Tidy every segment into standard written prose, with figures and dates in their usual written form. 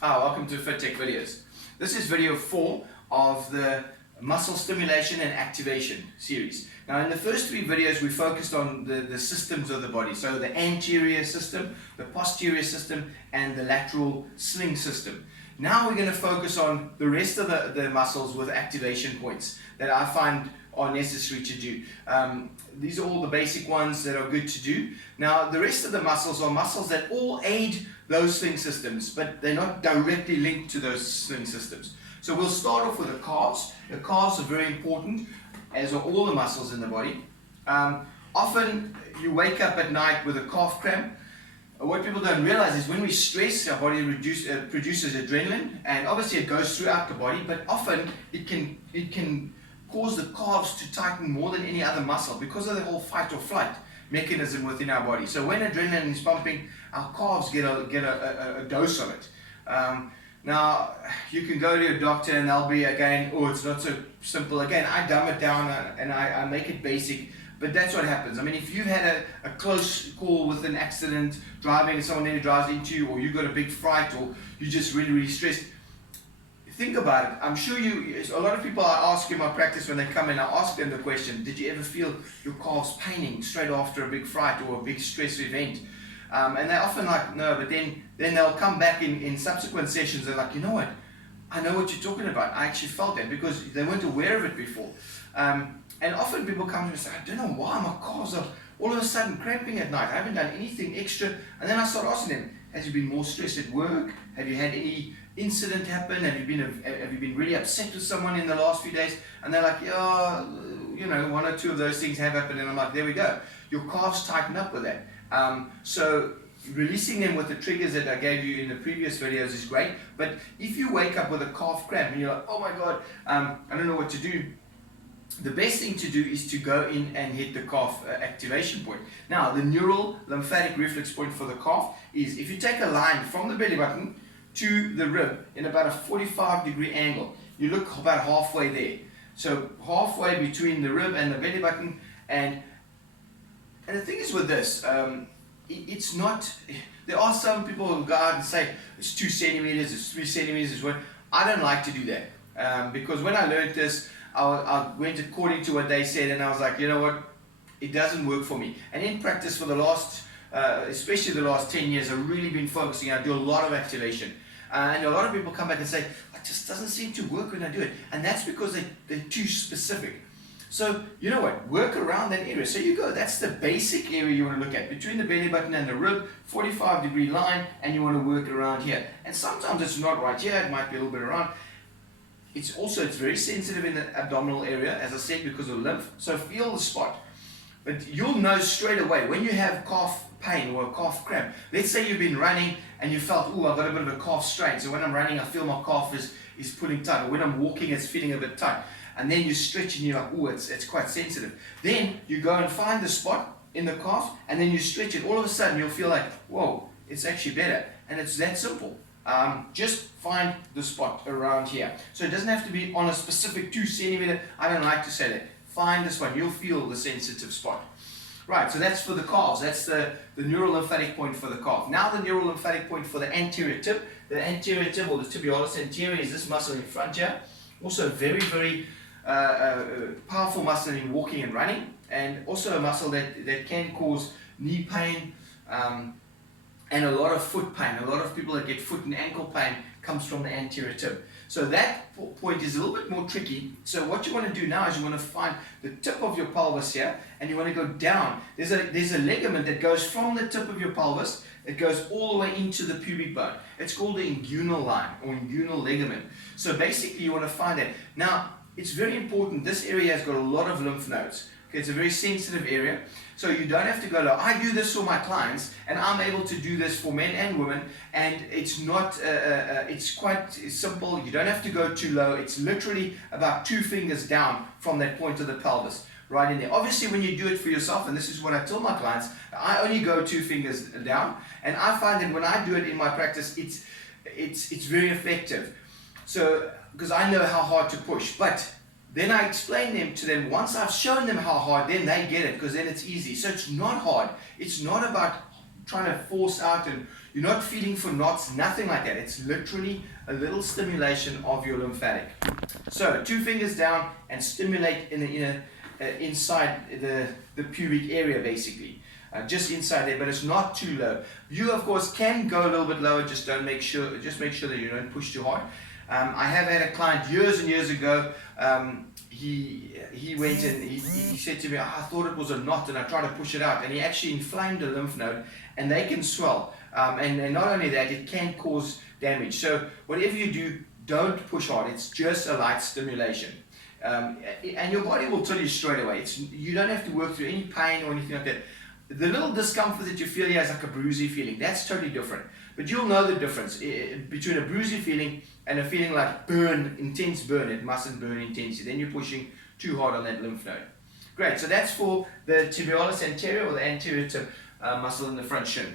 Hi, welcome to Fit Tech Videos. This is video 4 of the muscle stimulation and activation series. Now in the first 3 videos we focused on the systems of the body. So the anterior system, the posterior system and the lateral sling system. Now we're going to focus on the rest of the muscles with activation points that I find are necessary to do. These are all the basic ones that are good to do. Now the rest of the muscles are muscles that all aid those sling systems, but they're not directly linked to those sling systems. So we'll start off with the calves. The calves are very important, as are all the muscles in the body. Often you wake up at night with a calf cramp. What people don't realize is when we stress, our body produces adrenaline, and obviously it goes throughout the body, but often it can cause the calves to tighten more than any other muscle because of the whole fight or flight mechanism within our body. So when adrenaline is pumping, our calves get a dose of it. Now you can go to a doctor and they'll be again, oh, it's not so simple. Again, I dumb it down and I make it basic, but that's what happens. I mean, if you've had a close call with an accident, driving and someone nearly drives into you, or you got a big fright, or you're just really stressed, think about it. I'm sure a lot of people I ask in my practice when they come in, I ask them the question, did you ever feel your calves paining straight after a big fright or a big stress event? And they're often like, no, but then they'll come back in subsequent sessions, they're like, you know what, I know what you're talking about. I actually felt that because they weren't aware of it before. And often people come to me and say, I don't know why my calves are all of a sudden cramping at night. I haven't done anything extra. And then I start asking them, has you been more stressed at work? Have you had any incident happen? Have you been really upset with someone in the last few days? And they're like, yeah, you know, 1 or 2 of those things have happened. And I'm like, there we go. Your calves tighten up with that. So releasing them with the triggers that I gave you in the previous videos is great. But if you wake up with a calf cramp and you're like, oh my God, I don't know what to do, the best thing to do is to go in and hit the calf activation point. Now, the neural lymphatic reflex point for the calf is if you take a line from the belly button to the rib in about a 45-degree angle. You look about halfway there. So halfway between the rib and the belly button. And the thing is with this, it's not, there are some people who go out and say it's 2 centimeters, it's 3 centimeters, it's 1. I don't like to do that because when I learned this, I went according to what they said, and I was like, you know what, it doesn't work for me. And in practice for the last, especially the last 10 years, I've really been focusing. I do a lot of activation. And a lot of people come back and say, it just doesn't seem to work when I do it. And that's because they're too specific. So, you know what, work around that area. So you go, that's the basic area you want to look at. Between the belly button and the rib, 45-degree line, and you want to work around here. And sometimes it's not right here, it might be a little bit around. It's very sensitive in the abdominal area, as I said, because of lymph. So feel the spot. But you'll know straight away when you have calf pain or a calf cramp. Let's say you've been running and you felt, oh, I've got a bit of a calf strain. So when I'm running, I feel my calf is pulling tight. Or when I'm walking, it's feeling a bit tight. And then you stretch and you're like, oh, it's quite sensitive. Then you go and find the spot in the calf and then you stretch it. All of a sudden you'll feel like, whoa, it's actually better. And it's that simple. Just find the spot around here. So it doesn't have to be on a specific 2 centimeter. I don't like to say that. Find this one. You'll feel the sensitive spot. Right, so that's for the calves. That's the neural lymphatic point for the calf. Now the neural lymphatic point for the anterior tib. The anterior tib, or the tibialis anterior, is this muscle in front here. Also very powerful muscle in walking and running. And also a muscle that can cause knee pain, and a lot of foot pain. A lot of people that get foot and ankle pain comes from the anterior tib. So that point is a little bit more tricky. So what you want to do now is you want to find the tip of your pelvis here, and you want to go down. There's a ligament that goes from the tip of your pelvis. It goes all the way into the pubic bone. It's called the inguinal line or inguinal ligament. So basically you want to find that. Now, it's very important. This area has got a lot of lymph nodes. Okay, it's a very sensitive area, so you don't have to go low. I do this for my clients, and I'm able to do this for men and women, and it's not, it's quite simple. You don't have to go too low. It's literally about 2 fingers down from that point of the pelvis, right in there. Obviously, when you do it for yourself, and this is what I tell my clients, I only go 2 fingers down, and I find that when I do it in my practice, it's very effective. So, because I know how hard to push, but then I explain to them, once I've shown them how hard, then they get it, because then it's easy. So it's not hard. It's not about trying to force out and You're not feeling for knots, nothing like that. It's literally a little stimulation of your lymphatic. So 2 fingers down and stimulate inside the pubic area, basically. Just inside there, but it's not too low. You, of course, can go a little bit lower. Just make sure that you don't push too hard. I have had a client years and years ago. He went and he said to me, I thought it was a knot, and I tried to push it out, and he actually inflamed a lymph node, and they can swell. And not only that, it can cause damage. So whatever you do, don't push hard. It's just a light stimulation. And your body will tell you straight away. You don't have to work through any pain or anything like that. The little discomfort that you feel here is like a bruisey feeling. That's totally different. But you'll know the difference between a bruisey feeling and a feeling like intense burn. It mustn't burn intensely. Then you're pushing too hard on that lymph node. Great. So that's for the tibialis anterior, or the anterior muscle in the front shin.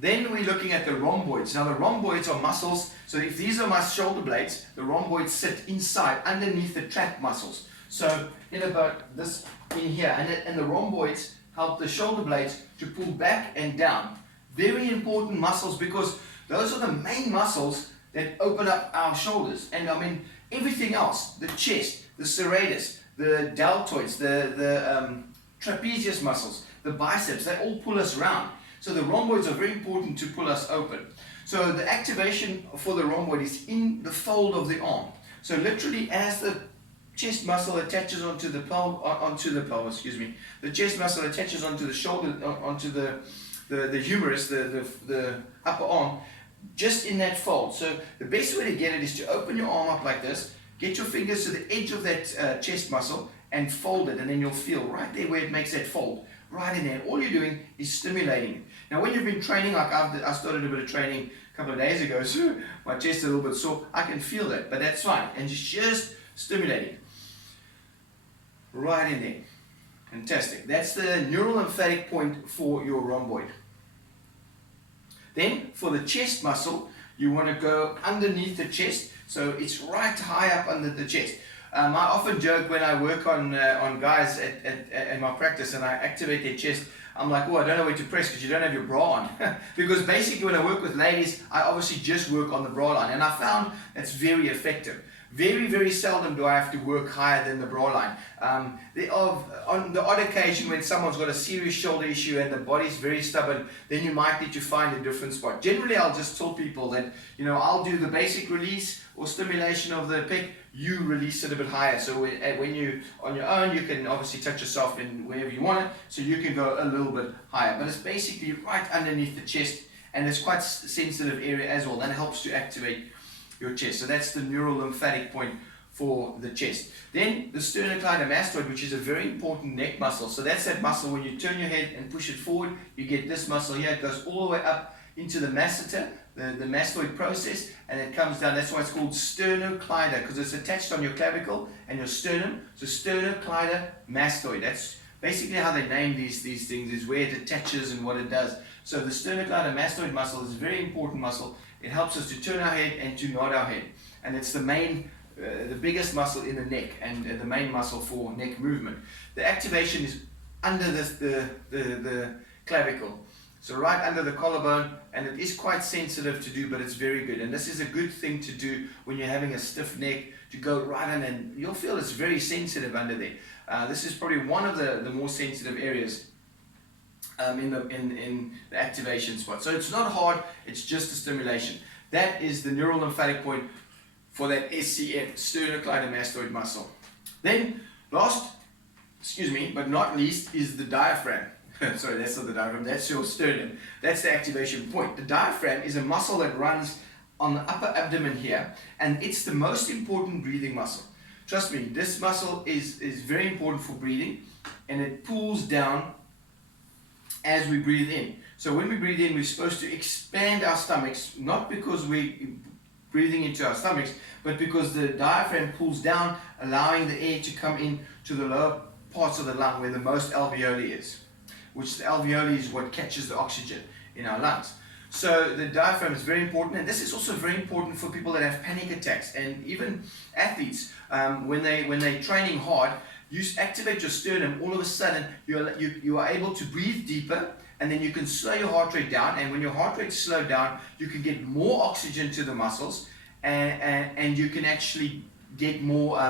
Then we're looking at the rhomboids. Now the rhomboids are muscles. So if these are my shoulder blades, the rhomboids sit inside, underneath the trap muscles. So in about this in here, and the rhomboids help the shoulder blades to pull back and down. Very important muscles, because those are the main muscles that open up our shoulders. And I mean, everything else, the chest, the serratus, the deltoids, the trapezius muscles, the biceps, they all pull us around. So the rhomboids are very important to pull us open. So the activation for the rhomboid is in the fold of the arm. So literally, as the chest muscle attaches onto the pelvis, the chest muscle attaches onto the shoulder, onto the humerus, the upper arm, just in that fold. So the best way to get it is to open your arm up like this, get your fingers to the edge of that chest muscle and fold it, and then you'll feel right there where it makes that fold, right in there. All you're doing is stimulating it. Now when you've been training, like I started a bit of training a couple of days ago, so my chest is a little bit sore, I can feel that, but that's fine. And just stimulating. Right in there. Fantastic. That's the neural lymphatic point for your rhomboid. Then for the chest muscle, you want to go underneath the chest, so it's right high up under the chest. I often joke when I work on guys at my practice and I activate their chest, I'm like, oh, I don't know where to press because you don't have your bra on. Because basically when I work with ladies, I obviously just work on the bra line, and I found that's very effective. Very, very seldom do I have to work higher than the bra line. On the odd occasion when someone's got a serious shoulder issue and the body's very stubborn, then you might need to find a different spot. Generally, I'll just tell people that, I'll do the basic release or stimulation of the pec, you release it a bit higher. So when you on your own, you can obviously touch yourself in wherever you want it, so you can go a little bit higher. But it's basically right underneath the chest, and it's quite a sensitive area as well. That helps to activate your chest. So that's the neural lymphatic point for the chest. Then the sternocleidomastoid, which is a very important neck muscle. So that's that muscle when you turn your head and push it forward, you get this muscle here. It goes all the way up into the masseter, the mastoid process, and it comes down. That's why it's called sternocleido, because it's attached on your clavicle and your sternum. So sternocleidomastoid. That's basically how they name these things, is where it attaches and what it does. So the sternocleidomastoid muscle is a very important muscle. It helps us to turn our head and to nod our head. And it's the main, the biggest muscle in the neck, and the main muscle for neck movement. The activation is under the clavicle. So right under the collarbone, and it is quite sensitive to do, but it's very good. And this is a good thing to do when you're having a stiff neck, to go right in, and you'll feel it's very sensitive under there. This is probably one of the more sensitive areas in the activation spot. So it's not hard, it's just a stimulation. That is the neural lymphatic point for that SCM, sternocleidomastoid muscle. Then last, but not least, is the diaphragm. Sorry, that's not the diaphragm, that's your sternum. That's the activation point. The diaphragm is a muscle that runs on the upper abdomen here, and it's the most important breathing muscle. Trust me, this muscle is very important for breathing, and it pulls down as we breathe in. So when we breathe in, we're supposed to expand our stomachs, not because we're breathing into our stomachs, but because the diaphragm pulls down, allowing the air to come in to the lower parts of the lung where the most alveoli is, which the alveoli is what catches the oxygen in our lungs. So the diaphragm is very important, and this is also very important for people that have panic attacks, and even athletes when they're training hard. You activate your sternum, all of a sudden you are able to breathe deeper, and then you can slow your heart rate down, and when your heart rate slowed down, you can get more oxygen to the muscles, and you can actually get more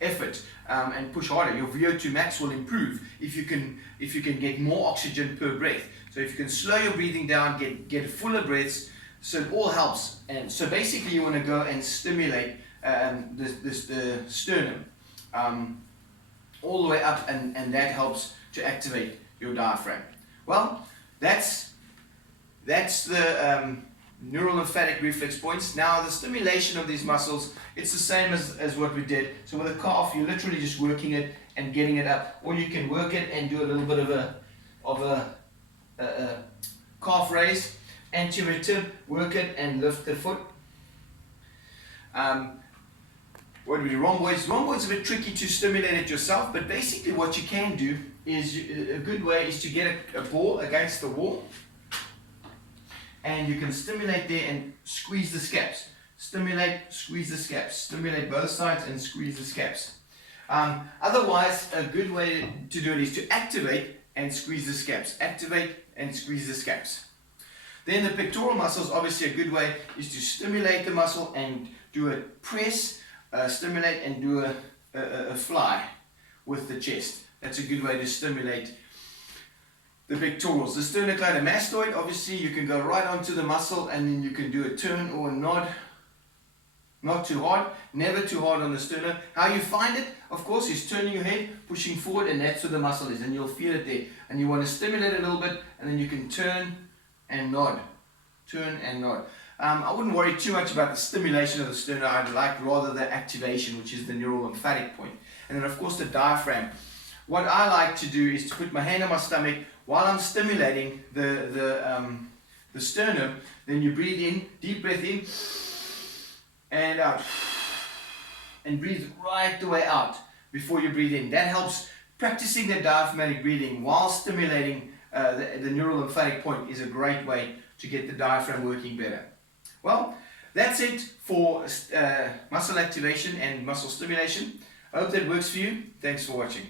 effort and push harder. Your VO2 max will improve if you can get more oxygen per breath. So if you can slow your breathing down, get fuller breaths, so it all helps. And so basically you want to go and stimulate the sternum all the way up, and that helps to activate your diaphragm. Well, that's the neural lymphatic reflex points. Now the stimulation of these muscles, it's the same as what we did. So with a calf, you're literally just working it and getting it up, or you can work it and do a little bit of a calf raise, anterior tib, work it and lift the foot. What do we do? Rhomboids. Rhomboids are a bit tricky to stimulate it yourself, but basically what you can do is, a good way is to get a ball against the wall, and you can stimulate there and squeeze the scaps. Stimulate, squeeze the scaps. Stimulate both sides and squeeze the scaps. Otherwise, a good way to do it is to activate and squeeze the scaps. Activate and squeeze the scaps. Then the pectoral muscles, obviously a good way is to stimulate the muscle and do a press, stimulate and do a fly with the chest. That's a good way to stimulate the pectorals. The sternocleidomastoid, obviously you can go right onto the muscle and then you can do a turn or a nod. Not too hard, never too hard on the sternum. How you find it, of course, is turning your head, pushing forward, and that's where the muscle is, and you'll feel it there. And you want to stimulate it a little bit, and then you can turn and nod. Turn and nod. I wouldn't worry too much about the stimulation of the sternum. I'd like rather the activation, which is the neural lymphatic point. And then of course the diaphragm. What I like to do is to put my hand on my stomach while I'm stimulating the sternum. Then you breathe in, deep breath in, and out, and breathe right the way out before you breathe in. That helps. Practicing the diaphragmatic breathing while stimulating the neural lymphatic point is a great way to get the diaphragm working better. Well, that's it for muscle activation and muscle stimulation. I hope that works for you. Thanks for watching.